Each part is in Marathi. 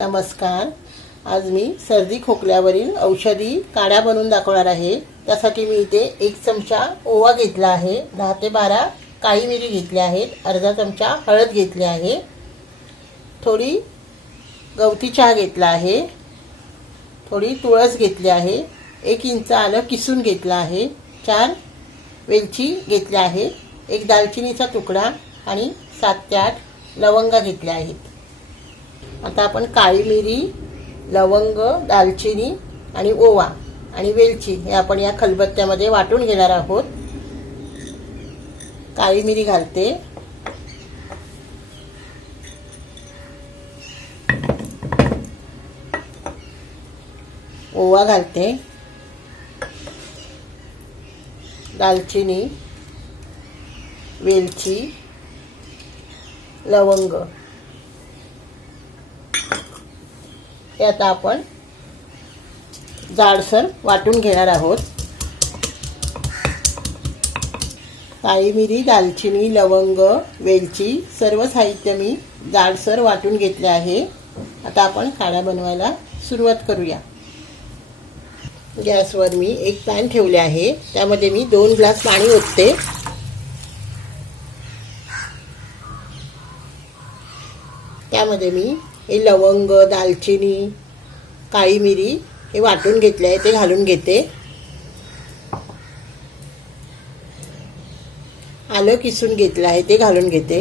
नमस्कार। आज मी सर्दी खोकल्यावरील औषधी काढा बनवून दाखवणार आहे। त्यासाठी मी इथे 1 चमचा ओवा घेतला आहे, 10 ते 12 काळी मिरी घेतली आहेत, अर्धा चमचा हळद घेतली आहे, थोडी गवती चहा घेतला आहे, थोडी तुळस घेतली आहे, 1 इंच आलं किसून घेतला आहे, 4 वेलची घेतल्या आहेत, 1 दालचिनीचा तुकडा आणि 7 ते 8 लवंगा घेतल्या आहेत। आता आपण काळी मिरी, लवंग, दालचिनी आणि ओवा आणि वेलची हे आपण या खलबत्त्यामध्ये वाटून घेणार आहोत। काळी मिरी घालते, ओवा घालते, दालचिनी, वेलची, लवंग हे आता आपण जाडसर वाटून घेणार आहोत। काळी मिरी, दालचिनी, लवंग, वेलची सर्व साहित्य मी जाडसर वाटून घेतले आहे। आता आपण काढा बनवायला सुरुवात करूया। गॅसवर मी 1 पॅन ठेवले आहे, त्यामध्ये मी 2 ग्लास पाणी ओतते। त्यामध्ये मी हे लवंग, दालचिनी, काळी मिरी हे वाटून घेतले आहे ते घालून घेते। आलं किसून घेतलं आहे ते घालून घेते।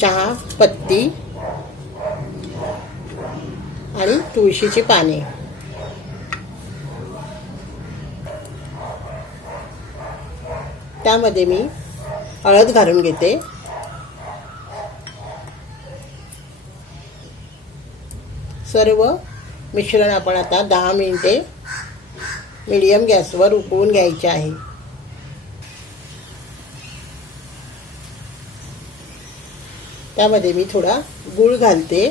चहा पत्ती आणि तुळशीची पाने, त्यामध्ये मी हळद घालून घेते। सर्व मिश्रण आपण आता 10 मिनिटे मीडियम गॅसवर उकळून घ्यायचे आहे। त्यामध्ये मी थोडा गूळ घालते।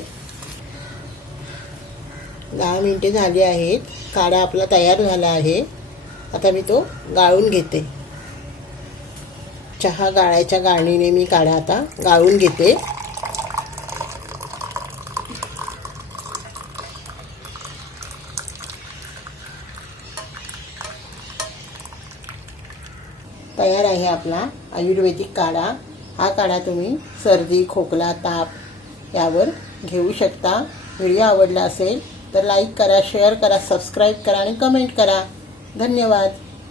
10 मिनिटे झाली आहेत, काढा आपला तयार झाला आहे। आता मी तो गाळून घेते। चहा गाळायच्या गाळणीने मी काढा आता गाळून घेते। तयार आहे आपला आयुर्वेदिक काढा। हा काढा तुम्ही सर्दी, खोकला, ताप यावर घेऊ शकता। व्हिडिओ आवडला असेल तर लाईक करा, शेअर करा, सबस्क्राईब करा आणि कमेंट करा। धन्यवाद।